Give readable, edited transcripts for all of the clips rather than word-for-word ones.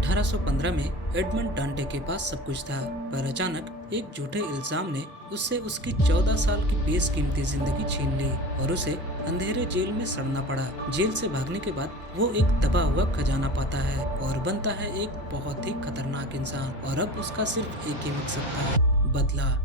1815 में एडमंड डांटे के पास सब कुछ था, पर अचानक एक झूठे इल्जाम ने उससे उसकी 14 साल की बेशकीमती जिंदगी छीन ली और उसे अंधेरे जेल में सड़ना पड़ा। जेल से भागने के बाद वो एक दबा हुआ खजाना पाता है और बनता है एक बहुत ही खतरनाक इंसान। और अब उसका सिर्फ एक ही मकसद था, बदला।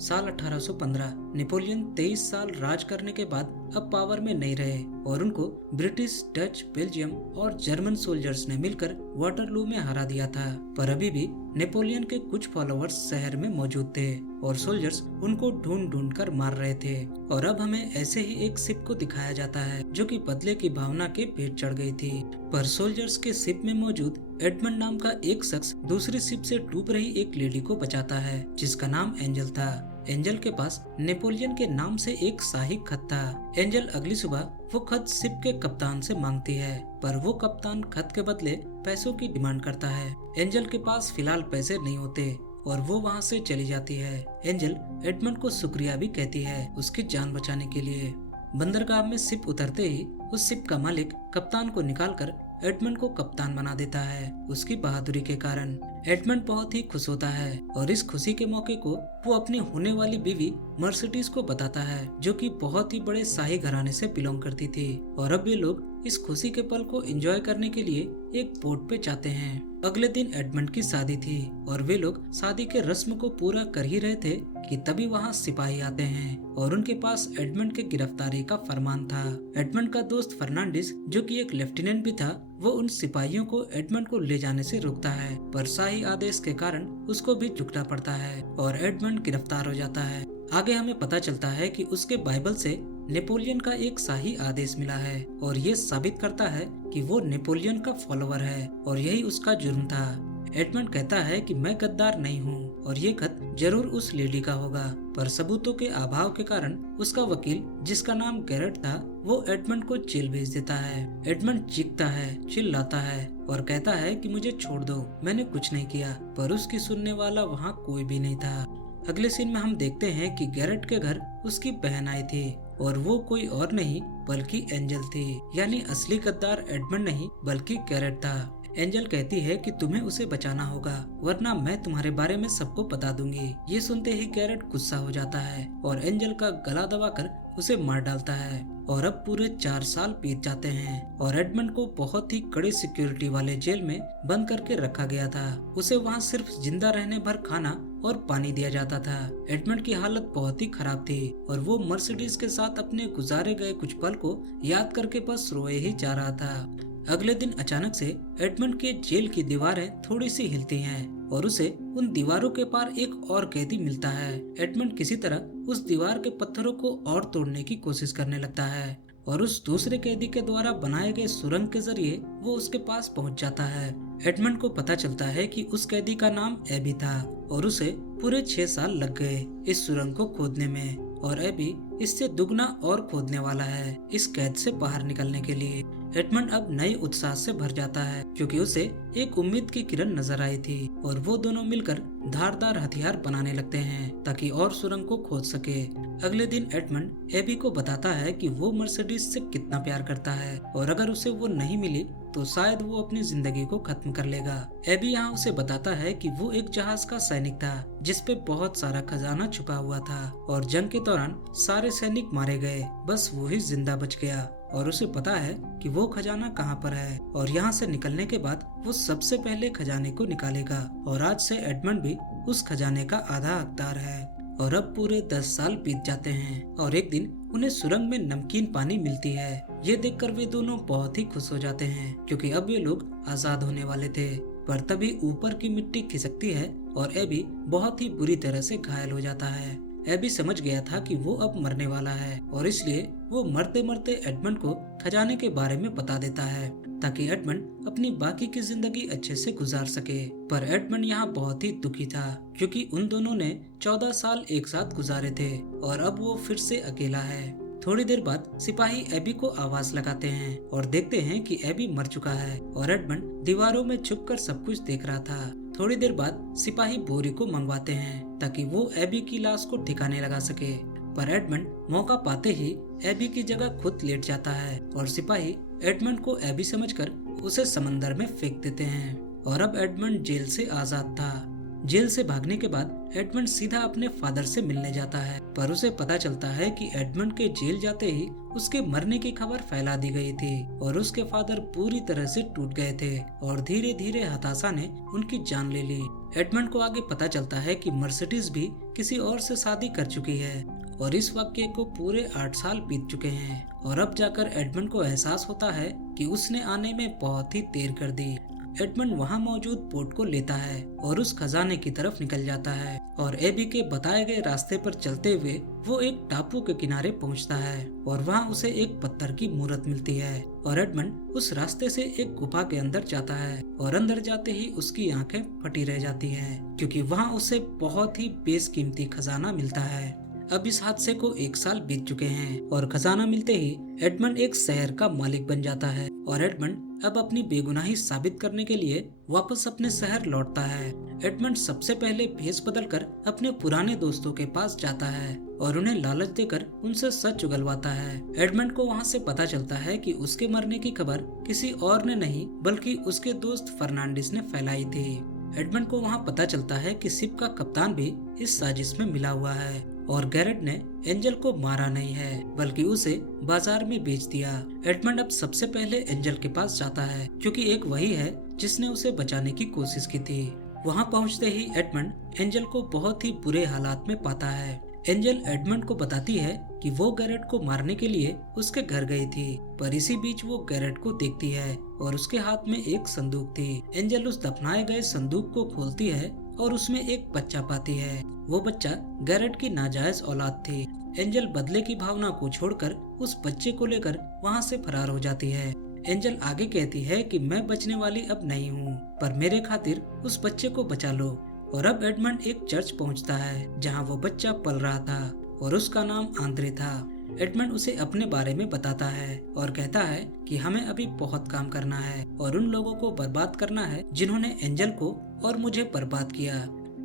साल 1815 नेपोलियन 23 साल राज करने के बाद अब पावर में नहीं रहे और उनको ब्रिटिश, डच, बेल्जियम और जर्मन सोल्जर्स ने मिलकर वाटरलू में हरा दिया था। पर अभी भी नेपोलियन के कुछ फॉलोअर्स शहर में मौजूद थे और सोल्जर्स उनको ढूंढ ढूंढ कर मार रहे थे। और अब हमें ऐसे ही एक शिप को दिखाया जाता है जो कि बदले की भावना के पेट चढ़ गई थी। पर सोल्जर्स के शिप में मौजूद एडमंड नाम का एक शख्स दूसरी शिप से डूब रही एक लेडी को बचाता है जिसका नाम एंजल था। एंजल के पास नेपोलियन के नाम से एक शाही खत था। एंजल अगली सुबह वो खत शिप के कप्तान से मांगती है, पर वो कप्तान खत के बदले पैसों की डिमांड करता है। एंजल के पास फिलहाल पैसे नहीं होते और वो वहाँ से चली जाती है। एंजल एडमंड को शुक्रिया भी कहती है उसकी जान बचाने के लिए। बंदरगाह में शिप उतरते ही उस शिप का मालिक कप्तान को निकालकर एडमंड को कप्तान बना देता है उसकी बहादुरी के कारण। एडमंड बहुत ही खुश होता है और इस खुशी के मौके को वो अपनी होने वाली बीवी मर्सिडीज को बताता है जो कि बहुत ही बड़े शाही घराने से बिलोंग करती थी। और अब वे लोग इस खुशी के पल को एंजॉय करने के लिए एक बोट पे जाते हैं। अगले दिन एडमंड की शादी थी और वे लोग शादी के रस्म को पूरा कर ही रहे थे कि तभी वहाँ सिपाही आते हैं और उनके पास एडमंड के गिरफ्तारी का फरमान था। एडमंड का दोस्त फर्नांडिस जो कि एक लेफ्टिनेंट भी था, वो उन सिपाहियों को एडमंड को ले जाने से रोकता है, पर शाही आदेश के कारण उसको भी झुकना पड़ता है और एडमंड गिरफ्तार हो जाता है। आगे हमें पता चलता है कि उसके बाइबल से नेपोलियन का एक शाही आदेश मिला है और ये साबित करता है कि वो नेपोलियन का फॉलोअर है और यही उसका जुर्म था। एडमंड कहता है कि मैं गद्दार नहीं हूँ और ये खत जरूर उस लेडी का होगा, पर सबूतों के अभाव के कारण उसका वकील जिसका नाम गैरेट था वो एडमंड को जेल भेज देता है। एडमंड चीखता है, चिल्लाता है और कहता है कि मुझे छोड़ दो, मैंने कुछ नहीं किया, पर उसकी सुनने वाला वहाँ कोई भी नहीं था। अगले सीन में हम देखते हैं कि गैरेट के घर उसकी बहन आई थी और वो कोई और नहीं बल्कि एंजल थी। यानी असली गद्दार एडमंड नहीं बल्कि गैरेट था। एंजल कहती है कि तुम्हें उसे बचाना होगा वरना मैं तुम्हारे बारे में सबको बता दूंगी। ये सुनते ही गैरेट गुस्सा हो जाता है और एंजल का गला दबाकर उसे मार डालता है। और अब पूरे 4 साल बीत जाते हैं और एडमंड को बहुत ही कड़ी सिक्योरिटी वाले जेल में बंद करके रखा गया था। उसे वहाँ सिर्फ जिंदा रहने भर खाना और पानी दिया जाता था। एडमंड की हालत बहुत ही खराब थी और वो मर्सिडीज के साथ अपने गुजारे गए कुछ पल को याद करके बस रोए ही जा रहा था। अगले दिन अचानक से एडमंड के जेल की दीवारें थोड़ी सी हिलती हैं और उसे उन दीवारों के पार एक और कैदी मिलता है। एडमंड किसी तरह उस दीवार के पत्थरों को और तोड़ने की कोशिश करने लगता है और उस दूसरे कैदी के द्वारा बनाए गए सुरंग के जरिए वो उसके पास पहुंच जाता है। एडमंड को पता चलता है कि उस कैदी का नाम एबी था और उसे पूरे 6 साल लग गए इस सुरंग को खोदने में और एबी इससे दुगना और खोदने वाला है इस कैद से बाहर निकलने के लिए। एडमंड अब नए उत्साह से भर जाता है क्योंकि उसे एक उम्मीद की किरण नजर आई थी और वो दोनों मिलकर धारदार हथियार बनाने लगते हैं ताकि और सुरंग को खोद सके। अगले दिन एडमंड एबी को बताता है कि वो मर्सिडीज से कितना प्यार करता है और अगर उसे वो नहीं मिली तो शायद वो अपनी जिंदगी को खत्म कर लेगा। एबी यहाँ उसे बताता है कि वो एक जहाज का सैनिक था जिसपे बहुत सारा खजाना छुपा हुआ था और जंग के दौरान सारे सैनिक मारे गए, बस वो ही जिंदा बच गया और उसे पता है कि वो खजाना कहाँ पर है और यहाँ से निकलने के बाद वो सबसे पहले खजाने को निकालेगा। और आज से एडमंड भी उस खजाने का आधा हकदार है। और अब पूरे 10 साल बीत जाते हैं और एक दिन उन्हें सुरंग में नमकीन पानी मिलती है। ये देखकर वे दोनों बहुत ही खुश हो जाते हैं क्योंकि अब ये लोग आजाद होने वाले थे। पर तभी ऊपर की मिट्टी खिसकती है और एबी बहुत ही बुरी तरह से घायल हो जाता है। एबी समझ गया था कि वो अब मरने वाला है और इसलिए वो मरते मरते एडमंड को खजाने के बारे में बता देता है ताकि एडमंड अपनी बाकी की जिंदगी अच्छे से गुजार सके। पर एडमंड यहाँ बहुत ही दुखी था क्योंकि उन दोनों ने 14 साल एक साथ गुजारे थे और अब वो फिर से अकेला है। थोड़ी देर बाद सिपाही एबी को आवाज लगाते हैं और देखते हैं कि एबी मर चुका है और एडमंड दीवारों में छुपकर सब कुछ देख रहा था। थोड़ी देर बाद सिपाही बोरी को मंगवाते हैं ताकि वो एबी की लाश को ठिकाने लगा सके। पर एडमंड मौका पाते ही एबी की जगह खुद लेट जाता है और सिपाही एडमंड को एबी समझकर उसे समंदर में फेंक देते हैं। और अब एडमंड जेल से आजाद था। जेल से भागने के बाद एडमंड सीधा अपने फादर से मिलने जाता है, पर उसे पता चलता है कि एडमंड के जेल जाते ही उसके मरने की खबर फैला दी गई थी और उसके फादर पूरी तरह से टूट गए थे और धीरे धीरे हताशा ने उनकी जान ले ली। एडमंड को आगे पता चलता है कि मर्सिडीज भी किसी और से शादी कर चुकी है और इस वाक्य को पूरे 8 साल बीत चुके हैं और अब जाकर एडमंड को एहसास होता है कि उसने आने में बहुत ही देर कर दी। एडमंड वहां मौजूद बोट को लेता है और उस खजाने की तरफ निकल जाता है और एबी के बताए गए रास्ते पर चलते हुए वो एक टापू के किनारे पहुंचता है और वहां उसे एक पत्थर की मूर्त मिलती है और एडमंड उस रास्ते से एक गुफा के अंदर जाता है और अंदर जाते ही उसकी आंखें फटी रह जाती हैं क्योंकि वहां उसे बहुत ही बेशकीमती खजाना मिलता है। अब इस हादसे को 1 साल बीत चुके हैं और खजाना मिलते ही एडमंड एक शहर का मालिक बन जाता है और एडमंड अब अपनी बेगुनाही साबित करने के लिए वापस अपने शहर लौटता है। एडमंड सबसे पहले भेष बदलकर अपने पुराने दोस्तों के पास जाता है और उन्हें लालच देकर उनसे सच उगलवाता है। एडमंड को वहां से पता चलता है कि उसके मरने की खबर किसी और ने नहीं बल्कि उसके दोस्त फर्नांडिस ने फैलाई थी। एडमंड को वहां पता चलता है कि शिप का कप्तान भी इस साजिश में मिला हुआ है और गैरेट ने एंजल को मारा नहीं है बल्कि उसे बाजार में बेच दिया। एडमंड अब सबसे पहले एंजल के पास जाता है क्योंकि एक वही है जिसने उसे बचाने की कोशिश की थी। वहां पहुंचते ही एडमंड एंजल को बहुत ही बुरे हालात में पाता है। एंजल एडमंड को बताती है कि वो गैरेट को मारने के लिए उसके घर गई थी, पर इसी बीच वो गैरेट को देखती है और उसके हाथ में एक संदूक थी। एंजल उस दफनाए गए संदूक को खोलती है और उसमें एक बच्चा पाती है। वो बच्चा गैरेट की नाजायज औलाद थी। एंजल बदले की भावना को छोड़कर उस बच्चे को लेकर वहां से फरार हो जाती है। एंजल आगे कहती है कि मैं बचने वाली अब नहीं हूँ, पर मेरे खातिर उस बच्चे को बचा लो। और अब एडमंड एक चर्च पहुंचता है जहां वो बच्चा पल रहा था और उसका नाम आंद्रे था। एडमंड उसे अपने बारे में बताता है और कहता है कि हमें अभी बहुत काम करना है और उन लोगों को बर्बाद करना है जिन्होंने एंजल को और मुझे बर्बाद किया।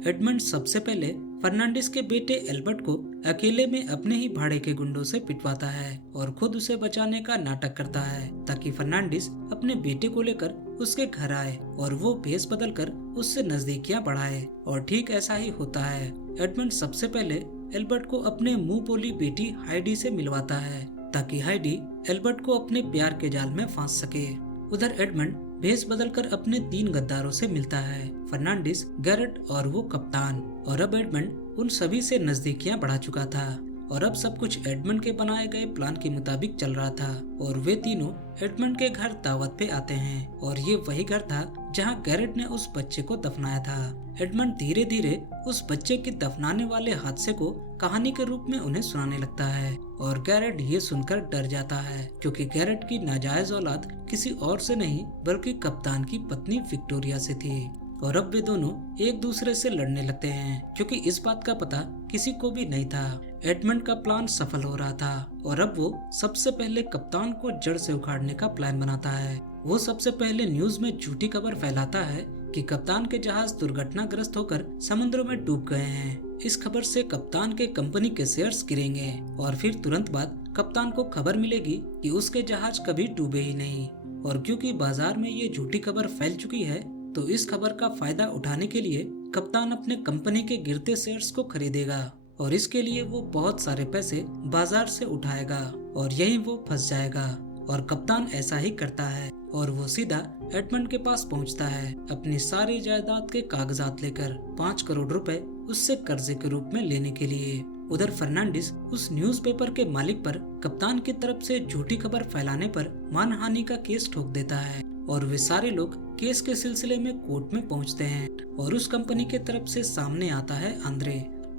एडमंड सबसे पहले फर्नांडिस के बेटे एल्बर्ट को अकेले में अपने ही भाड़े के गुंडों से पिटवाता है और खुद उसे बचाने का नाटक करता है ताकि फर्नांडिस अपने बेटे को लेकर उसके घर आए और वो भेष बदलकर उससे नजदीकियां बढ़ाए और ठीक ऐसा ही होता है। एडमंड सबसे पहले एल्बर्ट को अपने मुंह बोली बेटी हाइडी से मिलवाता है ताकि हाइडी एल्बर्ट को अपने प्यार के जाल में फांस सके। उधर एडमंड भेष बदलकर अपने 3 गद्दारों से मिलता है, फर्नांडिस, गैरेट और वो कप्तान। और अब एडमंड उन सभी से नजदीकियां बढ़ा चुका था और अब सब कुछ एडमंड के बनाए गए प्लान के मुताबिक चल रहा था और वे तीनों एडमंड के घर दावत पे आते हैं और ये वही घर था जहां गैरेट ने उस बच्चे को दफनाया था। एडमंड धीरे धीरे उस बच्चे के दफनाने वाले हादसे को कहानी के रूप में उन्हें सुनाने लगता है और गैरेट ये सुनकर डर जाता है क्योंकि गैरेट की नाजायज औलाद किसी और से नहीं बल्कि कप्तान की पत्नी विक्टोरिया से थी। और अब वे दोनों एक दूसरे से लड़ने लगते हैं क्योंकि इस बात का पता किसी को भी नहीं था। एडमंड का प्लान सफल हो रहा था और अब वो सबसे पहले कप्तान को जड़ से उखाड़ने का प्लान बनाता है। वो सबसे पहले न्यूज में झूठी खबर फैलाता है कि कप्तान के जहाज दुर्घटनाग्रस्त होकर समुद्र में डूब गए हैं। इस खबर से कप्तान के कंपनी के शेयर्स गिरेंगे और फिर तुरंत बाद कप्तान को खबर मिलेगी कि उसके जहाज कभी डूबे ही नहीं। और क्योंकि बाजार में ये झूठी खबर फैल चुकी है तो इस खबर का फायदा उठाने के लिए कप्तान अपने कंपनी के गिरते शेयर्स को खरीदेगा और इसके लिए वो बहुत सारे पैसे बाजार से उठाएगा और यहीं वो फंस जाएगा। और कप्तान ऐसा ही करता है और वो सीधा एडमंड के पास पहुंचता है अपनी सारी जायदाद के कागजात लेकर 5 करोड़ रुपए उससे कर्जे के रूप में लेने के लिए। उधर फर्नांडिस उस न्यूज़पेपर के मालिक पर कप्तान की तरफ से झूठी खबर फैलाने पर मानहानि का केस ठोक देता है और वे सारे लोग केस के सिलसिले में कोर्ट में पहुंचते हैं और उस कंपनी के तरफ से सामने आता है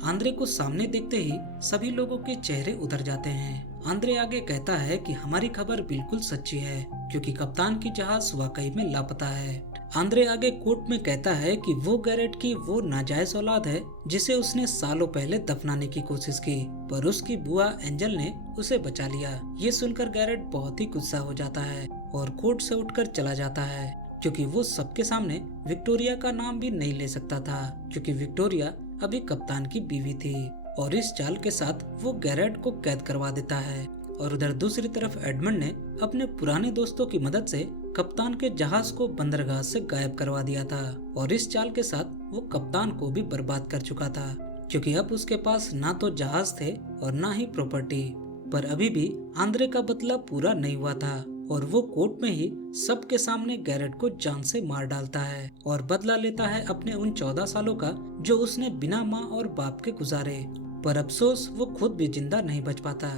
आंद्रे को सामने देखते ही सभी लोगों के चेहरे उतर जाते हैं। आंद्रे आगे कहता है कि हमारी खबर बिल्कुल सच्ची है क्योंकि कप्तान की जहाज वाकई में लापता है। आंद्रे आगे कोर्ट में कहता है कि वो गैरेट की वो नाजायज औलाद है जिसे उसने सालों पहले दफनाने की कोशिश की पर उसकी बुआ एंजल ने उसे बचा लिया। ये सुनकर गैरेट बहुत ही गुस्सा हो जाता है और कोर्ट से उठकर चला जाता है क्योंकि वो सबके सामने विक्टोरिया का नाम भी नहीं ले सकता था क्योंकि विक्टोरिया अभी कप्तान की बीवी थी। और इस चाल के साथ वो गैरेट को कैद करवा देता है। और उधर दूसरी तरफ एडमंड ने अपने पुराने दोस्तों की मदद से कप्तान के जहाज को बंदरगाह से गायब करवा दिया था और इस चाल के साथ वो कप्तान को भी बर्बाद कर चुका था, क्योंकि अब उसके पास ना तो जहाज थे और ना ही प्रॉपर्टी। पर अभी भी आंद्रे का बदला पूरा नहीं हुआ था और वो कोर्ट में ही सबके सामने गैरेट को जान से मार डालता है और बदला लेता है अपने उन 14 सालों का जो उसने बिना माँ और बाप के गुजारे। पर अफसोस वो खुद भी जिंदा नहीं बच पाता।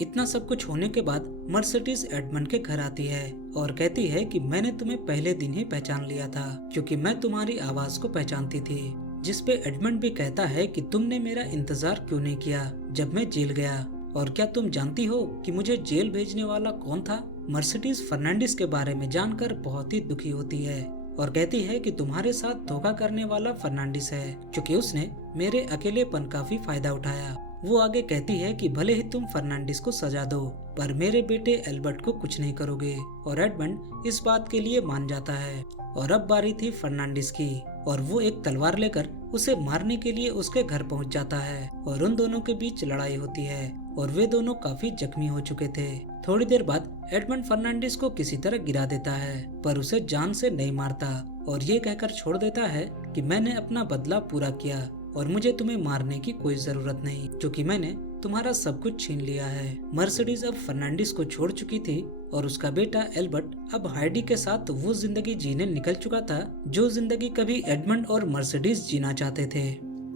इतना सब कुछ होने के बाद मर्सिडीज एडमंड के घर आती है और कहती है कि मैंने तुम्हें पहले दिन ही पहचान लिया था, क्योंकि मैं तुम्हारी आवाज को पहचानती थी। जिस पे एडमंड भी कहता है कि तुमने मेरा इंतजार क्यों नहीं किया जब मैं जेल गया, और क्या तुम जानती हो कि मुझे जेल भेजने वाला कौन था? मर्सिडीज फर्नांडिस के बारे में जानकर बहुत ही दुखी होती है और कहती है कि तुम्हारे साथ धोखा करने वाला फर्नांडिस है, क्योंकि उसने मेरे अकेलेपन का भी फायदा उठाया। वो आगे कहती है कि भले ही तुम फर्नांडिस को सजा दो, पर मेरे बेटे एल्बर्ट को कुछ नहीं करोगे, और एडमंड इस बात के लिए मान जाता है। और अब बारी थी फर्नांडिस की, और वो एक तलवार लेकर उसे मारने के लिए उसके घर पहुंच जाता है और उन दोनों के बीच लड़ाई होती है और वे दोनों काफी जख्मी हो चुके थे। थोड़ी देर बाद एडमंड फर्नांडिस को किसी तरह गिरा देता है, पर उसे जान से नहीं मारता और ये कहकर छोड़ देता है कि मैंने अपना बदला पूरा किया और मुझे तुम्हें मारने की कोई जरूरत नहीं, क्योंकि मैंने तुम्हारा सब कुछ छीन लिया है। मर्सिडीज अब फर्नांडिस को छोड़ चुकी थी और उसका बेटा एल्बर्ट अब हाइडी के साथ वो जिंदगी जीने निकल चुका था जो जिंदगी कभी एडमंड और मर्सिडीज जीना चाहते थे।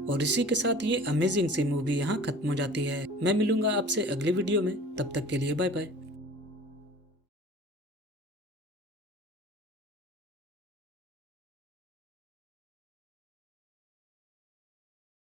और इसी के साथ ये अमेजिंग सी मूवी यहाँ खत्म हो जाती है। मैं मिलूंगा आपसे अगली वीडियो में, तब तक के लिए बाय बाय।